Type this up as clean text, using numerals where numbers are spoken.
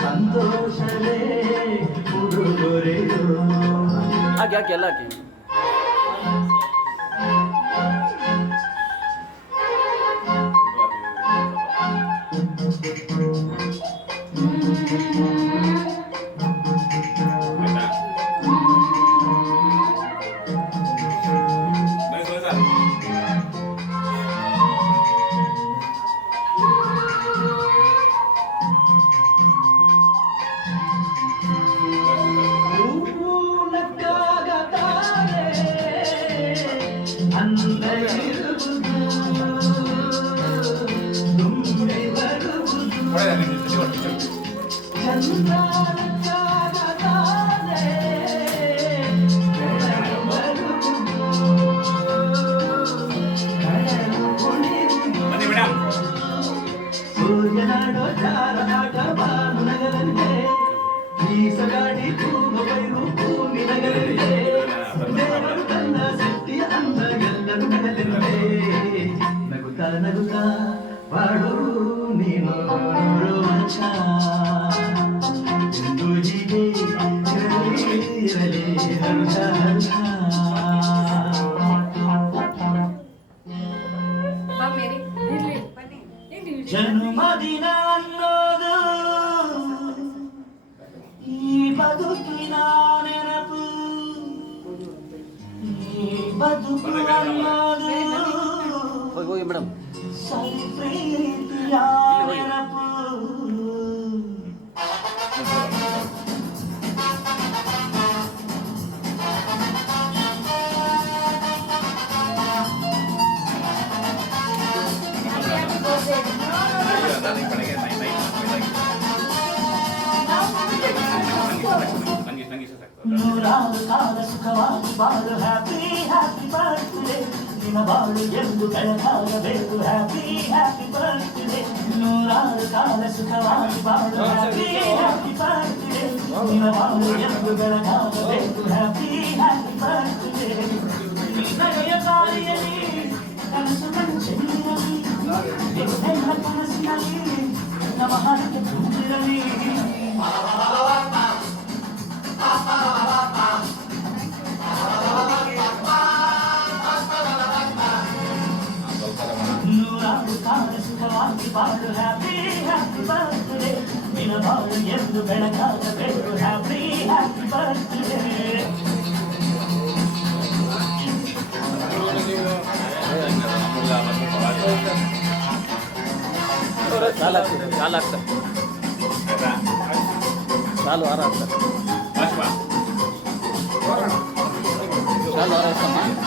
ಸಂತೋಷವೇ ಉಡುಗೊರೆಯೋ ಹಾಕಿ ಹಾಕಿ ಎಲ್ಲ ಹಾಕಿ. ಸೂರ್ಯನಾಡೋ ಚಾರ ಆಟ ಬಾನು ನಗರಲಿದೆ ಈಸಗಾಡಿ ತೂಗ ಬೈರು ಭೂಮಿ ನಗರಲಿದೆ ದೇವರು ತನ್ನ ಶಕ್ತಿಯ ಅಂದ ಎಲ್ಲರೂ ಕಡಲಿರುವೆ ನಗುತ್ತಾ ನಗುತ್ತಾ ಬಾಳು ನೀನು ರೋಚ ಎಂದು ಹೀಗೆ ಇರಲಿ ಹರ್ಷ ಹರ್ಷ ಜನ್ಮದಿನ ಅನ್ನೋದು ಈ ಬದುಕಿನ ನೆನಪು ಈ ಬದುಕು ಅನ್ನೋದು ಹೋಗಿ ಮೇಡಮ್ ಸರಿ ಪ್ರೀತಿಯ ನೆನಪು ನೂರಾರು ಕಾಲ ಸುಖವಾಗಿ ಬಾಳು ಹ್ಯಾಪಿ ಹ್ಯಾಪಿ ಬರ್ತ್ಡೇ ನಿನ್ನ ಬಾಳು ಎಂದು ಬೆಳಕಾಗಬೇಕು ಹ್ಯಾಪಿ ಹ್ಯಾಪಿ ಬರ್ತ್ಡೇ ನೂರಾರು ಕಾಲ ಸುಖವಾಗಿ ಬಾಳು ಹ್ಯಾಪಿ ಹ್ಯಾಪಿ ಬರ್ತ್ಡೇ ನಿನ್ನ ಬಾಳು ಎಂದು ಬೆಳಕಾಗಬೇಕು ಹ್ಯಾಪಿ ಹ್ಯಾಪಿ ಬರ್ತ್ಡೇ ನಡೆಯ ದಾರಿಯಲ್ಲಿ ಕನಸು ಕಂಚಿರಲಿ ಎಲ್ಲ ಕನಸಿನಲ್ಲಿ ನಮ್ಮ ಹಾಡಿಗೆ ತುಂಬಿರಲಿ ನೂರಾರು ಕಾಲ ಸುಖವಾಗಿ ಬಾಳು ಹ್ಯಾಪಿ ಹ್ಯಾಪಿ ಬರ್ತ್ಡೇ ನಿನ್ನ ಬಾಳು ಎಂದು ಬೆಳಕಾಗಬೇಕು ಹ್ಯಾಪಿ ಹ್ಯಾಪಿ ಬರ್ತ್ಡೇ ಸಾಲ ಆಗ್ತದೆ ಸಾಲ ಆಗ್ತದೆ ಸಾಲು ವಾರ ಆಗ್ತದೆ ಸಾಲು ವಾರ ಆಗ್ತಮ್ಮ